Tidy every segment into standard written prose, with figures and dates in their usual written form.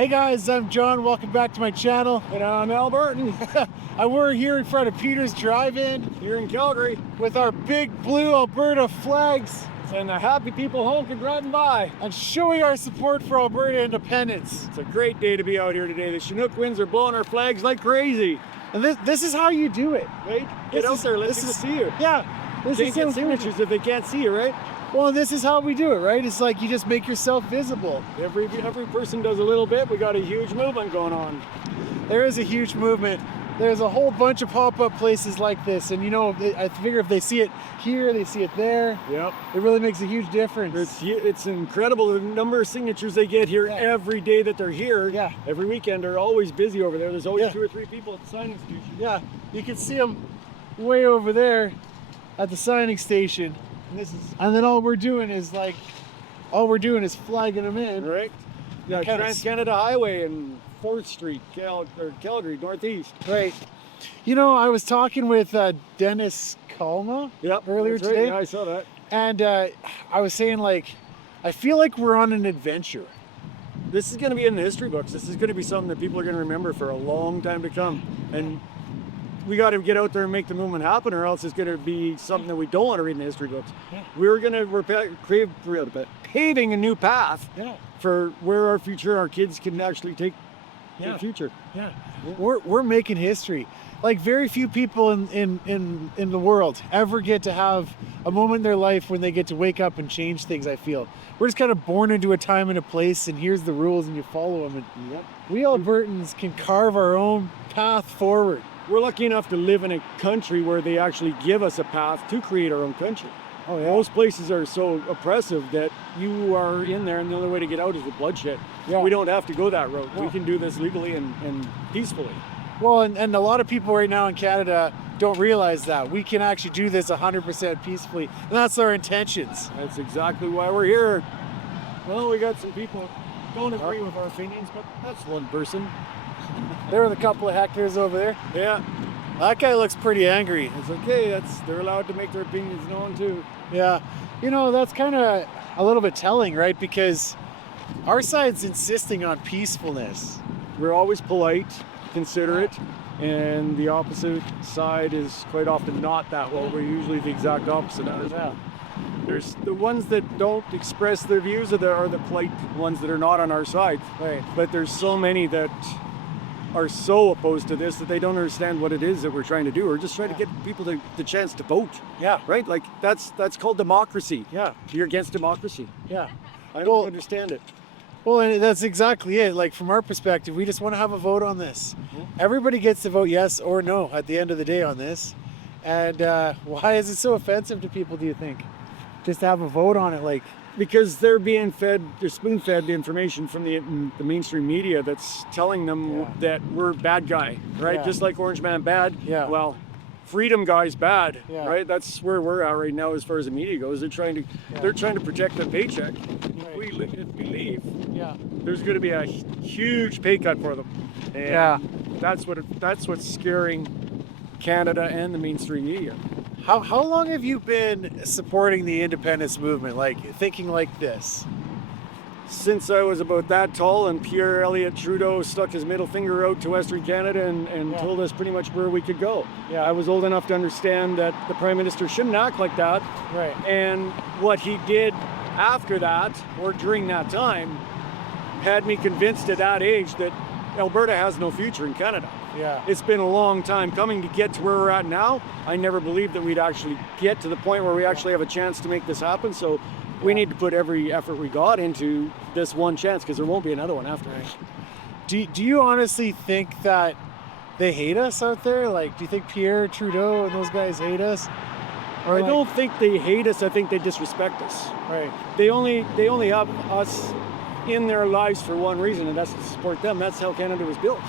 Hey guys, I'm John. Welcome back to my channel. And I'm Albertan. And we're here in front of Peter's Drive-In Here in Calgary. with our big blue Alberta flags And the happy people honking driving by. and showing our support for Alberta independence. It's a great day to be out here today. The Chinook winds are blowing our flags like crazy. And this is how you do it. Right? This Get out is- there, let this people is- see you. Yeah. This Can't is get so signatures if they can't see you, right? Well, this is how we do it, right? It's like you just make yourself visible. Every person does a little bit. We got a huge movement going on. There is a huge movement. There's a whole bunch of pop-up places like this, and you know, I figure if they see it here, they see it there. Yep. It really makes a huge difference. It's incredible the number of signatures they get here every day that they're here. Yeah. Every weekend they're always busy over there. There's always Yeah. 2 or 3 people at the signing station. Yeah, you can see them way over there at the signing station. And then all we're doing is flagging them in. Right? Yeah, Kinda Trans-Canada Highway and 4th Street, Calgary, Northeast. Right. You know, I was talking with Dennis Kalma earlier that's right. today, Yeah, I saw that. and I was saying, like, I feel like we're on an adventure. This is going to be in the history books. This is going to be something that people are going to remember for a long time to come. And we got to get out there and make the movement happen, or else it's going to be something that we don't want to read in the history books. Yeah. We're paving a new path Yeah. for where our kids can actually take Yeah. the future. Yeah. We're making history. Like, very few people in the world ever get to have a moment in their life when they get to wake up and change things, I feel. We're just kind of born into a time and a place, and here's the rules and you follow them. And Yep. we Albertans can carve our own path forward. We're lucky enough to live in a country where they actually give us a path to create our own country. Oh yeah. Most places are so oppressive that you are in there and the only way to get out is with bloodshed. Yeah. We don't have to go that route. No. We can do this legally and peacefully. Well, and a lot of people right now in Canada don't realize that. We can actually do this 100% peacefully, and that's our intentions. That's exactly why we're here. Well, we got some people who don't agree with our opinions, but that's one person. There are the couple of hectares over there. Yeah, That guy looks pretty angry. it's okay. They're allowed to make their opinions known too. Yeah, you know, that's kind of a little bit telling, right? Because our side's insisting on peacefulness. We're always polite, considerate, and the opposite side is quite often not that well. We're usually the exact opposite of it. Yeah. There's the ones that don't express their views are the polite ones that are not on our side. Right. But there's so many that are so opposed to this that they don't understand what it is that we're trying to do. We're just trying to get people the chance to vote. Yeah. Right? Like that's called democracy. Yeah. You're against democracy. Yeah. I don't understand it. Well, and that's exactly it. Like, from our perspective, we just want to have a vote on this. Everybody gets to vote yes or no at the end of the day on this. And why is it so offensive to people, do you think? Just to have a vote on it, like... Because they're spoon-fed the information from the mainstream media that's telling them that we're bad guy, right? Yeah. Just like Orange Man bad. Yeah. Well, freedom guy's bad, Yeah. right? That's where we're at right now as far as the media goes. They're trying to protect their paycheck. If we leave, Yeah. there's going to be a huge pay cut for them. And Yeah. that's what's scaring Canada and the mainstream media. How long have you been supporting the independence movement, like, thinking like this? Since I was about that tall and Pierre Elliott Trudeau stuck his middle finger out to Western Canada and told us pretty much where we could go. Yeah. I was old enough to understand that the Prime Minister shouldn't act like that. Right. And what he did after that, or during that time, had me convinced at that age that Alberta has no future in Canada. Yeah. It's been a long time coming to get to where we're at now. I never believed that we'd actually get to the point where we actually have a chance to make this happen. So we need to put every effort we got into this one chance, because there won't be another one after it. Do you honestly think that they hate us out there? Like, do you think Pierre Trudeau and those guys hate us? Or I like- don't think they hate us. I think they disrespect us. Right. They only have us in their lives for one reason, and that's to support them. That's how Canada was built.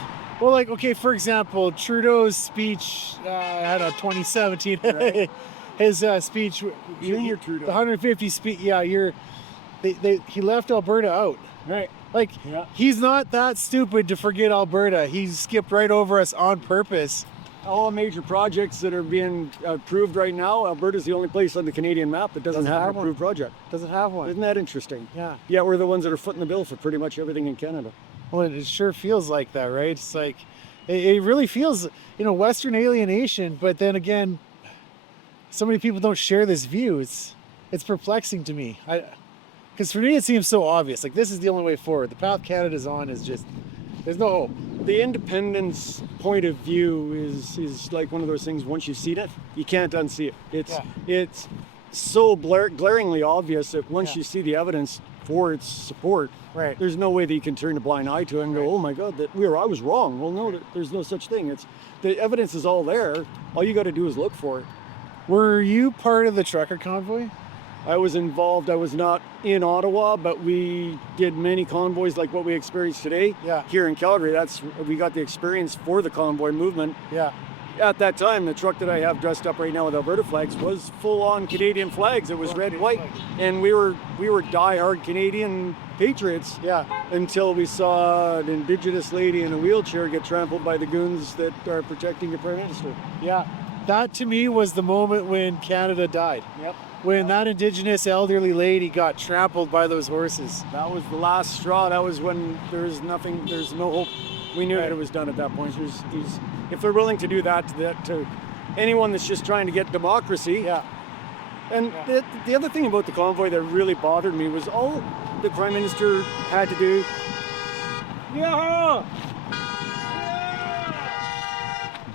Well, like, okay, for example, Trudeau's speech, I don't know, 2017, Right. his speech, Junior Trudeau. the 150 speech, yeah, he left Alberta out. Right. Like, Yeah. he's not that stupid to forget Alberta. He skipped right over us on purpose. All major projects that are being approved right now, Alberta's the only place on the Canadian map that doesn't have an approved project. Doesn't have one. Isn't that interesting? Yeah. Yeah, we're the ones that are footing the bill for pretty much everything in Canada. Well, it sure feels like that, right? It's like it really feels, Western alienation. But then again, so many people don't share this view. It's perplexing to me. Because for me, it seems so obvious. Like, this is the only way forward. The path Canada's on is just, there's no hope. The independence point of view is like one of those things. Once you've seen it, you can't unsee it. It's so glaringly obvious that once you see the evidence for its support, Right. there's no way that you can turn a blind eye to it and go, oh my God, I was wrong. Well, no, there's no such thing. The evidence is all there. All you got to do is look for it. Were you part of the trucker convoy? I was involved. I was not in Ottawa, but we did many convoys like what we experienced today here in Calgary. We got the experience for the convoy movement. Yeah. At that time, the truck that I have dressed up right now with Alberta flags was full-on Canadian flags. It was red, white, and we were die-hard Canadian patriots. Yeah. Until we saw an Indigenous lady in a wheelchair get trampled by the goons that are protecting the Prime Minister. Yeah. That to me was the moment when Canada died. Yep. When that Indigenous elderly lady got trampled by those horses. That was the last straw. That was when there's no hope. We knew that it was done at that point. If they're willing to do that to anyone that's just trying to get democracy. Yeah. And the other thing about the convoy that really bothered me was all the Prime Minister had to do. Yeah.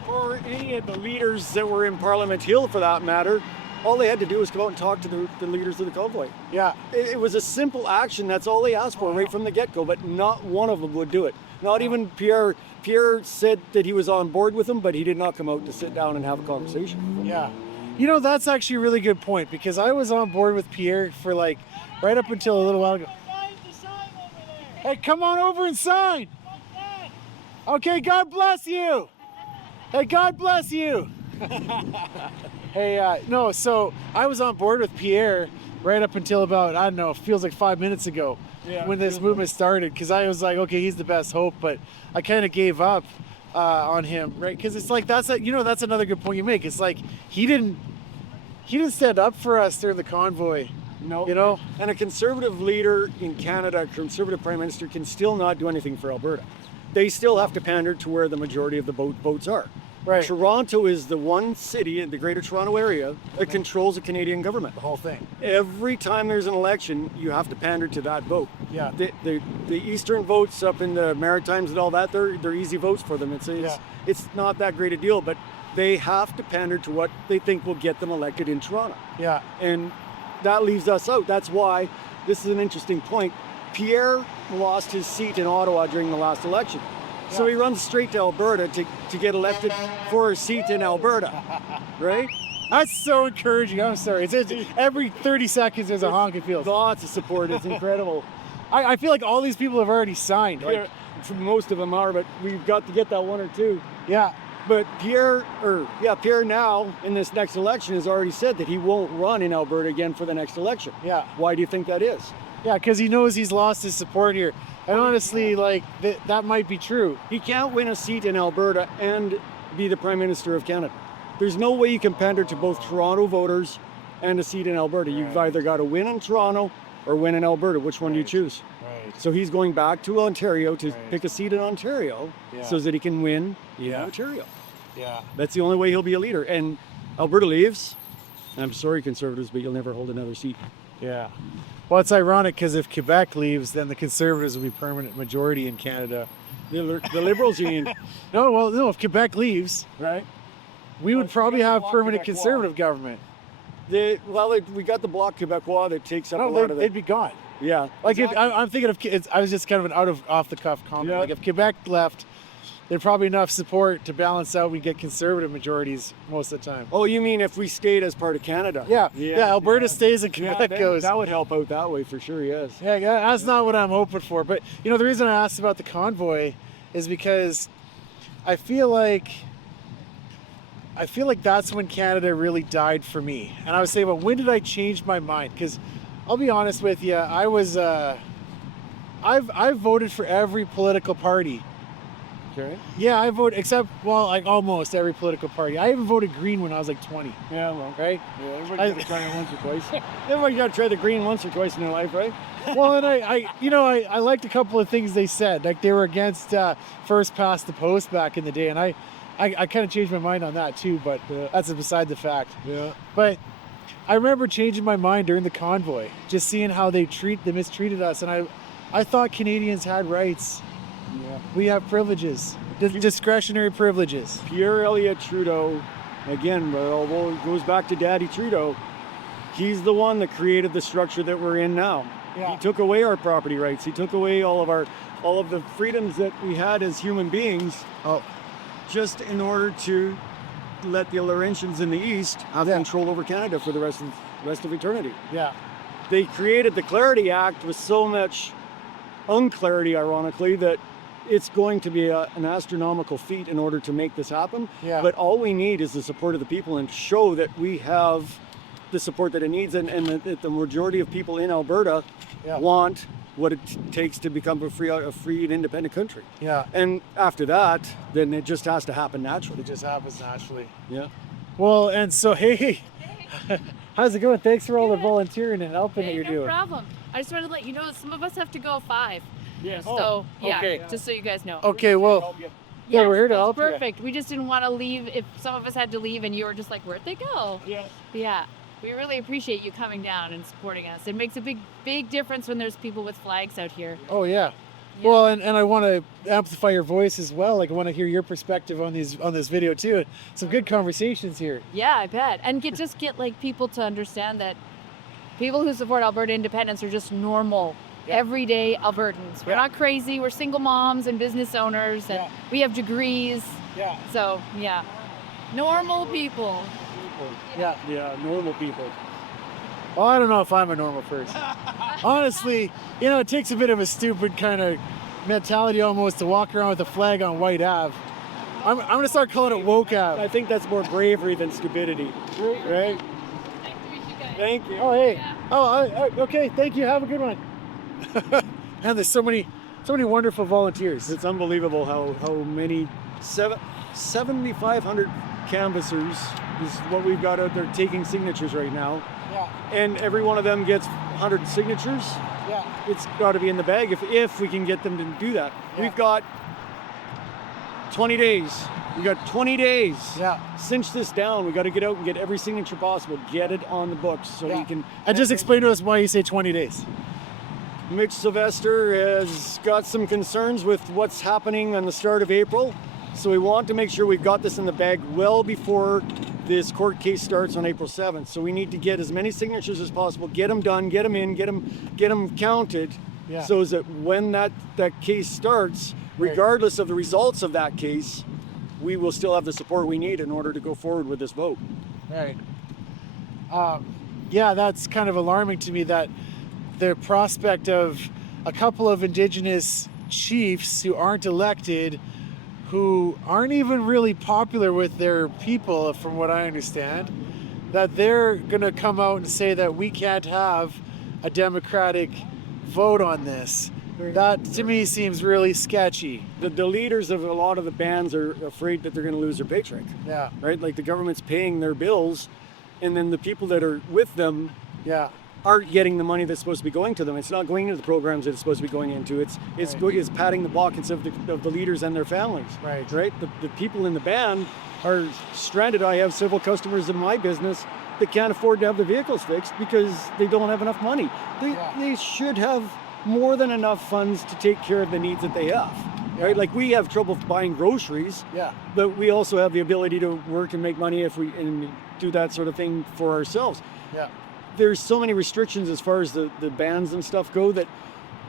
Or any of the leaders that were in Parliament Hill, for that matter, all they had to do was come out and talk to the leaders of the convoy. Yeah. It was a simple action. That's all they asked for right from the get-go, but not one of them would do it. Not even Pierre. Pierre said that he was on board with them, but he did not come out to sit down and have a conversation. Yeah. That's actually a really good point, because I was on board with Pierre for right up until a little while ago. Hey, come on over and sign. Okay, God bless you. Hey, God bless you. Hey, no, so I was on board with Pierre right up until about, I don't know, it feels like 5 minutes ago when this movement started, because I was like, okay, he's the best hope, but I kind of gave up on him, right? Because it's like, that's another good point you make. It's like, he didn't stand up for us during the convoy. No. And a Conservative leader in Canada, a Conservative Prime Minister, can still not do anything for Alberta. They still have to pander to where the majority of the votes are. Right. Toronto is the one city in the Greater Toronto Area that controls the Canadian government. The whole thing. Every time there's an election, you have to pander to that vote. Yeah. The eastern votes up in the Maritimes and all that, they're easy votes for them. It's not that great a deal, but they have to pander to what they think will get them elected in Toronto. Yeah. And that leaves us out. That's why this is an interesting point. Pierre lost his seat in Ottawa during the last election. So he runs straight to Alberta to get elected for a seat in Alberta, right? That's so encouraging. I'm sorry. It's every 30 seconds there's a honk, it feels. Lots of support. It's incredible. I feel like all these people have already signed. Most of them are, but we've got to get that one or two. Yeah. But Pierre now in this next election has already said that he won't run in Alberta again for the next election. Yeah. Why do you think that is? Yeah, because he knows he's lost his support here. And honestly, that might be true. He can't win a seat in Alberta and be the Prime Minister of Canada. There's no way you can pander to both Toronto voters and a seat in Alberta. You've either got to win in Toronto or win in Alberta. Which one do you choose? Right. So he's going back to Ontario to pick a seat in Ontario so that he can win in Ontario. Yeah. That's the only way he'll be a leader. And Alberta leaves. I'm sorry, Conservatives, but you'll never hold another seat. Yeah. Well, it's ironic because if Quebec leaves, then the Conservatives will be permanent majority in Canada. The Liberals union. No, if Quebec leaves, Right. we would probably have permanent Quebecois. Conservative government. We got the Bloc Quebecois that takes up a lot of they'd it. be gone. Yeah. Like exactly. I'm thinking of, I was just kind of an off the cuff comment. Yeah. Like if Quebec left, there'd probably enough support to balance out. We get Conservative majorities most of the time. Oh, you mean if we stayed as part of Canada? Yeah. Alberta stays and Quebec goes. That would help out that way for sure. Yes. Yeah, that's not what I'm hoping for. But the reason I asked about the convoy is because I feel like that's when Canada really died for me. And I was saying, well, when did I change my mind? Because I'll be honest with you, I've voted for every political party Okay. Yeah, I voted, except, well, like almost every political party. I even voted Green when I was like 20, Yeah, well, right? yeah, everybody's got to try it once or twice. Everybody's got to try the green once or twice in their life, right? Well, and I liked a couple of things they said. Like they were against first past the post back in the day, and I kind of changed my mind on that too. But that's beside the fact. Yeah. But I remember changing my mind during the convoy, just seeing how they mistreated us, and I thought Canadians had rights. Yeah. We have privileges, discretionary privileges. Pierre Elliott Trudeau, again, although it goes back to Daddy Trudeau, he's the one that created the structure that we're in now. Yeah. He took away our property rights. He took away all of the freedoms that we had as human beings, just in order to let the Laurentians in the East have control over Canada for the rest of eternity. Yeah. They created the Clarity Act with so much unclarity, ironically, that it's going to be an astronomical feat in order to make this happen. Yeah. But all we need is the support of the people and show that we have the support that it needs, and that the majority of people in Alberta want what it takes to become a free and independent country. Yeah. And after that, then it just has to happen naturally. It just happens naturally. Yeah. Well, and so, hey, how's it going? Thanks for all the volunteering and helping that you're no doing. problem. I just wanted to let you know that some of us have to go 5. Yes. So, yeah, okay. just so you guys know. Okay, well, yeah, we're here to that's help you. perfect. We just didn't want to leave if some of us had to leave and you were just like, where'd they go? Yeah. Yeah. We really appreciate you coming down and supporting us. It makes a big difference when there's people with flags out here. Oh, yeah. Yeah. Well, and I want to amplify your voice as well. Like, I want to hear your perspective on this video too. Some good conversations here. Yeah, I bet. And get like people to understand that people who support Alberta independence are just normal, everyday Albertans. We're not crazy. We're single moms and business owners, and we have degrees. Yeah. So, yeah, normal people. Yeah. Yeah, normal people. Well, I don't know if I'm a normal person. Honestly, it takes a bit of a stupid kind of mentality almost to walk around with a flag on White Ave. I'm going to start calling it Woke Ave. I think that's more bravery than stupidity, right? Thank you. Oh, hey. Oh, okay. Thank you. Have a good one. Man, there's so many wonderful volunteers. It's unbelievable how many 7,500 canvassers is what we've got out there taking signatures right now. Yeah. And every one of them gets 100 signatures. Yeah. It's got to be in the bag if we can get them to do that. Yeah. We've got 20 days. We got 20 days. Yeah. Cinch this down. We got to get out and get every signature possible. Get it on the books so we can. And just explain to us why you say 20 days. Mitch Sylvester has got some concerns with what's happening on the start of April. So we want to make sure we've got this in the bag well before this court case starts on April 7th. So we need to get as many signatures as possible, get them done, get them in, get them counted, so that when that case starts, regardless of the results of that case, we will still have the support we need in order to go forward with this vote. Right. Yeah, that's kind of alarming to me that the prospect of a couple of Indigenous chiefs who aren't elected, who aren't even really popular with their people, from what I understand, that they're going to come out and say that we can't have a democratic vote on this. That, to me, seems really sketchy. The leaders of a lot of the bands are afraid that they're going to lose their paycheck. Yeah. Right? Like the government's paying their bills, and then the people that are with them aren't getting the money that's supposed to be going to them. It's not going into the programs that it's supposed to be going into. It's patting the pockets of the leaders and their families. Right. Right? The people in the band are stranded. I have several customers in my business that can't afford to have their vehicles fixed because they don't have enough money. They should have more than enough funds to take care of the needs that they have. Right? Like we have trouble buying groceries. Yeah. But we also have the ability to work and make money if we do that sort of thing for ourselves. Yeah. There's so many restrictions as far as the bans and stuff go that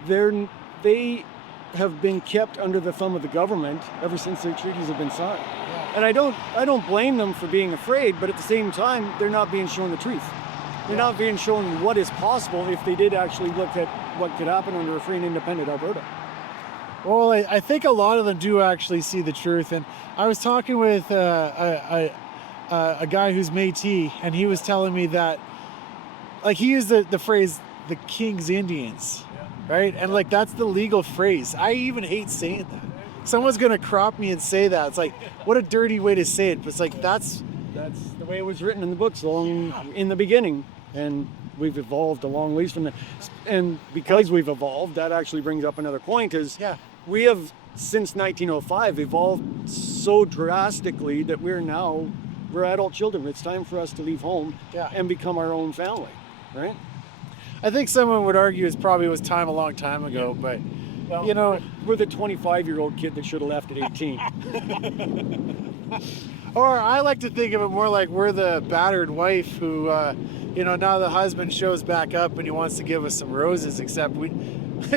they have been kept under the thumb of the government ever since their treaties have been signed. Yeah. And I don't blame them for being afraid, but at the same time, they're not being shown the truth. They're not being shown what is possible if they did actually look at what could happen under a free and independent Alberta. Well, I think a lot of them do actually see the truth. And I was talking with a guy who's Métis, and he was telling me that, like, he used the phrase, the King's Indians, right? And, like, that's the legal phrase. I even hate saying that. someone's gonna crop me and say that. It's like, what a dirty way to say it. But it's like That's the way it was written in the books long in the beginning, and we've evolved a long ways from that. And because we've evolved, that actually brings up another point: is we have since 1905 evolved so drastically that we're adult children. It's time for us to leave home and become our own family, right? I think someone would argue it probably was time a long time ago, but Well, you know, we're the 25-year-old kid that should have left at 18. or I like to think of it more like we're the battered wife who, you know, now the husband shows back up and he wants to give us some roses, except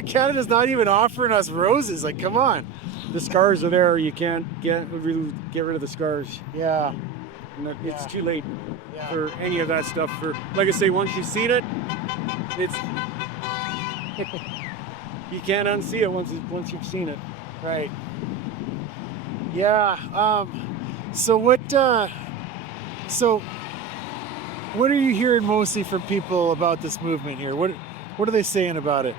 Canada's not even offering us roses. Like, come on. The scars are there. You can't get rid of the scars. Yeah. It's too late for any of that stuff. For, like I say, once you've seen it, it's you can't unsee it once you've seen it. Right. Yeah. So what are you hearing mostly from people about this movement here? What are they saying about it?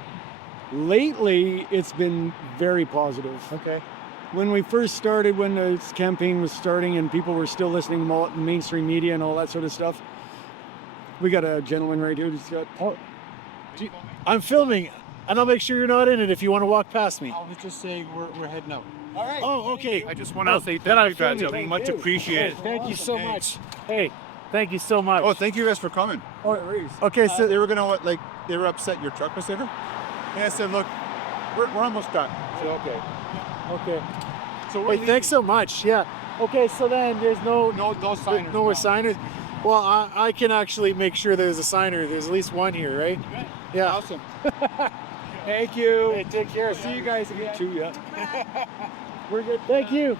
Lately, it's been very positive. Okay. When we first started, when this campaign was starting and people were still listening to mainstream media and all that sort of stuff, we got a gentleman right here who's got... I'm filming, and I'll make sure you're not in it if you want to walk past me. I was just saying we're heading out. All right. Oh, okay. I just want to say thank you, guys. Much appreciated. Thank you so much. Hey, thank you so much. Oh, thank you guys for coming. Okay, so They were they were upset your truck was there. And I said, look, we're almost done. I said, okay. So wait, thanks so much. Yeah. Okay, so then there's no signers. no more signers. Well, I can actually make sure there's a signer. There's at least one here, right? Yeah. Awesome. Thank you. Hey, take care. See you guys again. Too, yeah. We're good. Thank you.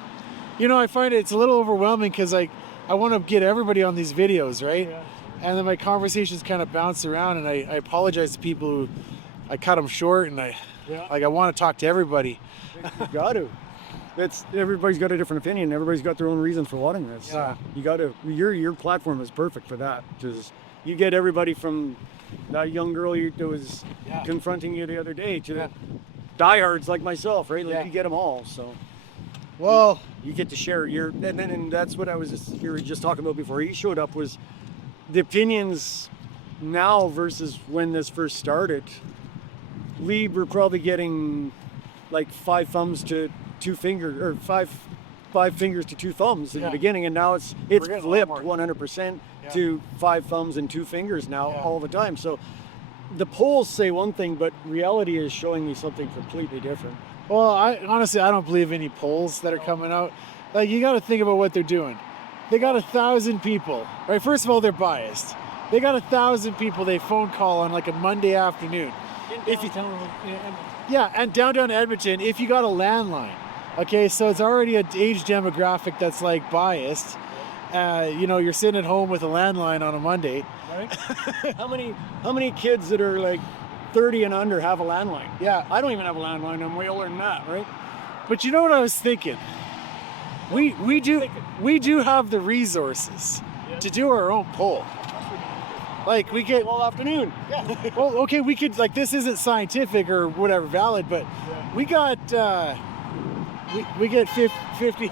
You know, I find it's a little overwhelming because I want to get everybody on these videos, right? Yeah. And then my conversations kind of bounce around, and I apologize to people who I cut them short, and I want to talk to everybody. You got to. Everybody's got a different opinion. Everybody's got their own reason for wanting this. Yeah. You got to. Your platform is perfect for that, because you get everybody from that young girl that was confronting you the other day to the diehards like myself, right? Like you get them all. So, Well, you get to share and that's what you were just talking about before he showed up, was the opinions now versus when this first started. We were probably getting like 5 thumbs to 2 fingers, or five fingers to 2 thumbs in the beginning, and now it's flipped 100% to 5 thumbs and 2 fingers now all the time. So the polls say one thing, but reality is showing me something completely different. Well, I don't believe any polls that are coming out. Like, you got to think about what they're doing. They got 1,000 people, right? First of all, they're biased. They got 1,000 people they phone call on like a Monday afternoon. And downtown Edmonton, if you got a landline, okay, so it's already an age demographic that's like biased. You know, you're sitting at home with a landline on a Monday. Right? How many kids that are like 30 and under have a landline? Yeah. I don't even have a landline. I'm way older than that, right? But you know what I was thinking? We do have the resources to do our own poll. Like, we get all afternoon. well, okay, we could, like, this isn't scientific or whatever valid, but we got we get 50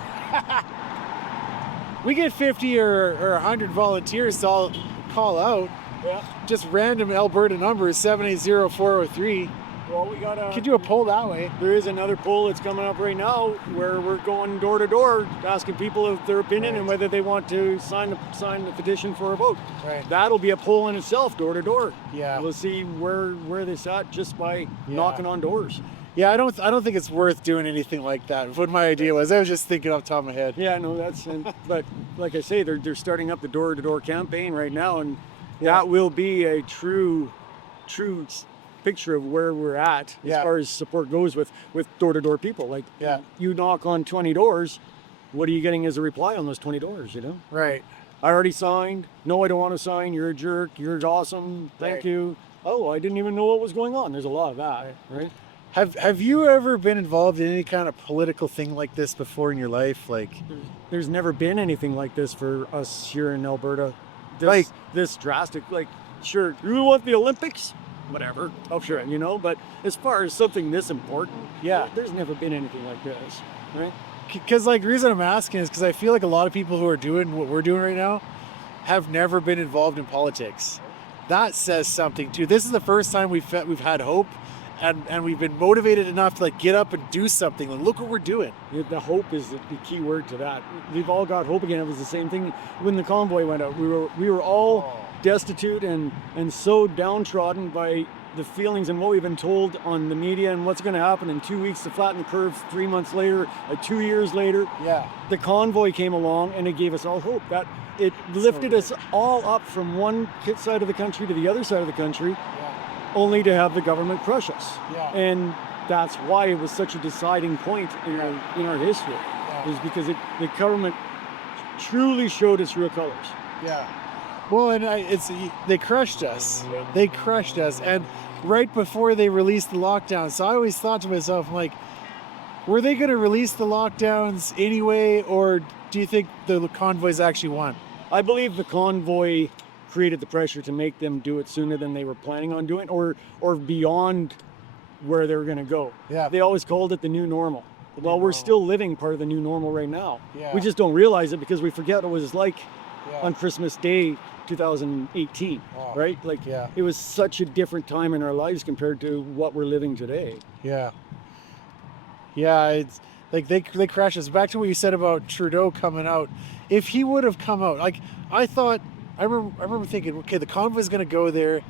we get 50 or 100 volunteers to all call out. Yeah. Just random Alberta numbers, 780-403. Well, we got Could do a poll that way. There is another poll that's coming up right now where we're going door to door asking people of their opinion and whether they want to sign the petition for a vote. Right. That'll be a poll in itself, door to door. Yeah. We'll see where they sat just by knocking on doors. Yeah, I don't think it's worth doing anything like that. What my idea was, I was just thinking off the top of my head. Yeah, no, but like I say, they're starting up the door to door campaign right now, and that will be a true picture of where we're at as far as support goes with door to door people. Like, you knock on 20 doors, what are you getting as a reply on those 20 doors? You know, Right. I already signed. No, I don't want to sign. You're a jerk. You're awesome. Thank you. Oh, I didn't even know what was going on. There's a lot of that, right? Have you ever been involved in any kind of political thing like this before in your life? Like, There's never been anything like this for us here in Alberta. This drastic. Like, sure, you want the Olympics? whatever. Oh, sure, you know. But as far as something this important, Yeah. there's never been anything like this, right? Because like the reason I'm asking is because I feel like a lot of people who are doing what we're doing right now have never been involved in politics. That says something too. This is the first time we've had hope, and we've been motivated enough to like get up and do something. Like, look what we're doing. The hope is the key word to that. We've all got hope again. It was the same thing when the convoy went out. We were all destitute and so downtrodden by the feelings and what we've been told on the media and what's going to happen in 2 weeks to flatten the curve 3 months later, 2 years later. Yeah. The convoy came along and it gave us all hope. That it lifted us all up from one side of the country to the other side of the country, only to have the government crush us. Yeah. And that's why it was such a deciding point in our history, is because the government truly showed its real colors. Yeah. Well, and they crushed us. They crushed us. And right before they released the lockdown, so I always thought to myself, I'm like, were they going to release the lockdowns anyway, or do you think the convoys actually won? I believe the convoy created the pressure to make them do it sooner than they were planning on doing, or beyond where they were going to go. Yeah. They always called it the new normal. Well, we're still living part of the new normal right now. Yeah. We just don't realize it because we forget what it was like on Christmas Day 2018, right? Like, it was such a different time in our lives compared to what we're living today. Yeah. Yeah, it's like they crashed us. Back to what you said about Trudeau coming out. If he would have come out, like I remember thinking, okay, the convoy's going to go there.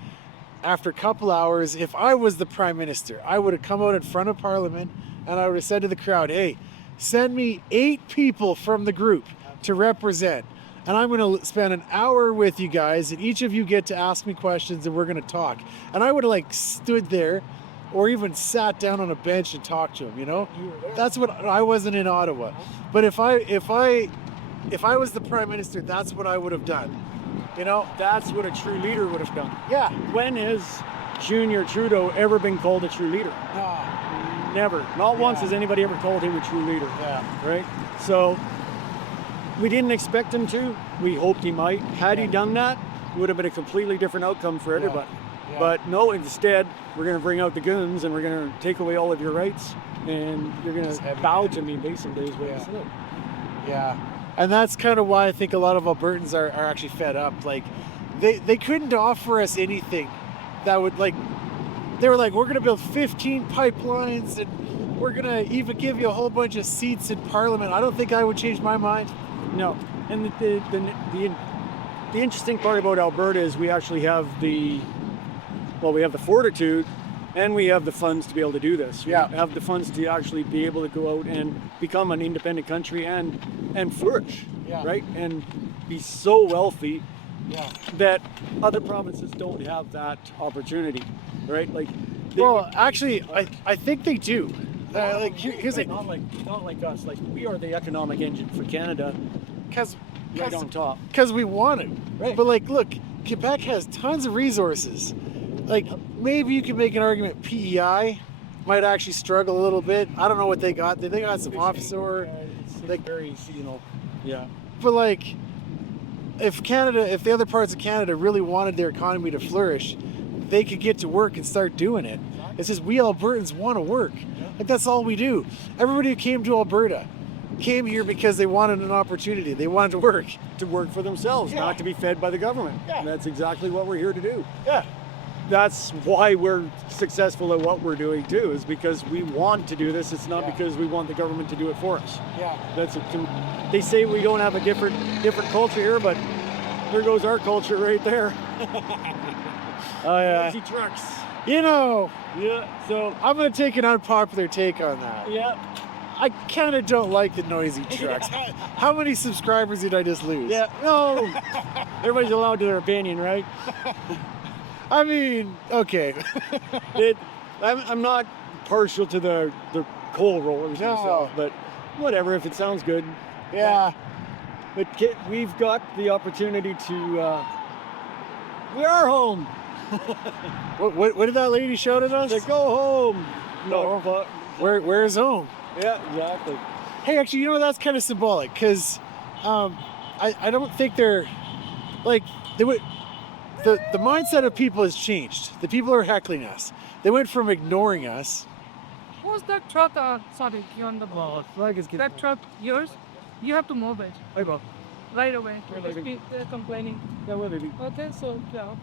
After a couple hours, if I was the prime minister, I would have come out in front of Parliament and I would have said to the crowd, hey, send me 8 people from the group to represent. And I'm going to spend an hour with you guys, and each of you get to ask me questions, and we're going to talk. And I would have like stood there, or even sat down on a bench and talked to him. You know, that's what I wasn't in Ottawa. But if I was the prime minister, that's what I would have done. You know, that's what a true leader would have done. Yeah. When has Junior Trudeau ever been called a true leader? Never. Not once has anybody ever called him a true leader. Yeah. Right? So we didn't expect him to. We hoped he might. Had he done that, it would have been a completely different outcome for everybody. Yeah. But no, instead, we're going to bring out the goons and we're going to take away all of your rights and you're going to bow to me, basically, is what he said. Yeah. And that's kind of why I think a lot of Albertans are actually fed up. Like, they couldn't offer us anything that would, like, they were like, we're going to build 15 pipelines and we're going to even give you a whole bunch of seats in Parliament. I don't think I would change my mind. No. And the interesting part about Alberta is we actually have we have the fortitude and we have the funds to be able to do this. We have the funds to actually be able to go out and become an independent country and flourish, right? And be so wealthy that other provinces don't have that opportunity, right? Like, actually, I think they do. Like, here's not like us. Like, we are the economic engine for Canada, right on top. Because we want to. Right. But like, look, Quebec has tons of resources. Like, maybe you could make an argument PEI might actually struggle a little bit. I don't know what they got. They got some offshore. It's like very seasonal. Yeah. But like, if the other parts of Canada really wanted their economy to flourish, they could get to work and start doing it. It's just we Albertans want to work. Like, that's all we do. Everybody who came to Alberta came here because they wanted an opportunity. They wanted to work. To work for themselves, not to be fed by the government. Yeah. And that's exactly what we're here to do. Yeah. That's why we're successful at what we're doing too, is because we want to do this. It's not because we want the government to do it for us. Yeah. They say we don't have a different culture here, but there goes our culture right there. Oh yeah. Easy trucks. You know. Yeah. So I'm gonna take an unpopular take on that. yeah. I kind of don't like the noisy trucks. How many subscribers did I just lose? Yeah. No. Everybody's allowed to their opinion, right? I mean, okay. I'm not partial to the coal rollers No. myself, but whatever, if it sounds good. Yeah. But we've got the opportunity to. We are home. What did that lady shout at us? To go home. No, but Where's home? yeah, exactly. Hey, actually, you know, that's kind of symbolic because I don't think they're like they would. the mindset of people has changed. The people are heckling us. They went from ignoring us. Who's that truck? Sorry, you're on the ball. That truck, yours? You have to move it right away. They're complaining. Yeah, well, maybe. Okay, so yeah.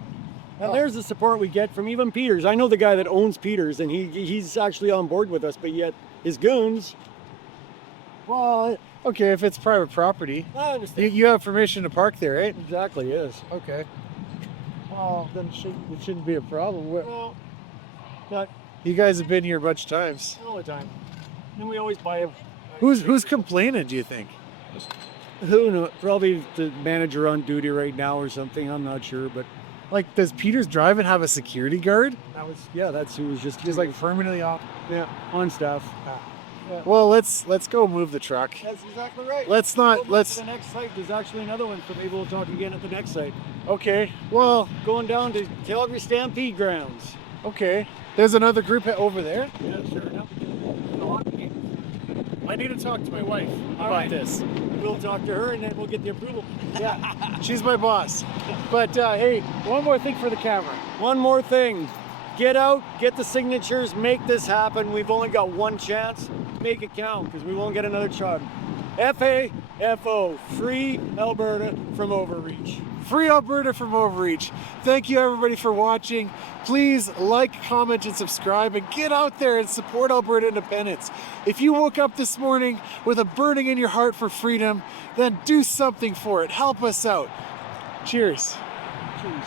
Now there's the support we get from even Peters. I know the guy that owns Peters, and he's actually on board with us, but yet his goons. Well, okay, if it's private property, I understand. you have permission to park there, right? Exactly is. Okay. Well, then it shouldn't be a problem. Well, not You guys have been here a bunch of times. all the time. And we always buy a. Who's complaining, do you think? Who knows? Probably the manager on duty right now or something. I'm not sure, but Like, does Peters Drive and have a security guard? that's who was just He's like permanently off. on staff. Well, let's go move the truck. That's exactly right. Let's Go not to let's. the next site. There's actually another one, so maybe we'll talk again at the next site. Okay. Well, Going down to Calgary Stampede grounds. okay. There's another group over there. Yeah, sure enough. I need to talk to my wife All about right. this. We'll talk to her and then we'll get the approval. Yeah, she's my boss. But hey, one more thing for the camera. One more thing. Get out, get the signatures, make this happen. We've only got one chance. Make it count because we won't get another shot. FAFO, free Alberta from overreach. Free Alberta from overreach. Thank you everybody for watching. Please like, comment, and subscribe, and get out there and support Alberta independence. If you woke up this morning with a burning in your heart for freedom, then do something for it. Help us out. Cheers. Jeez.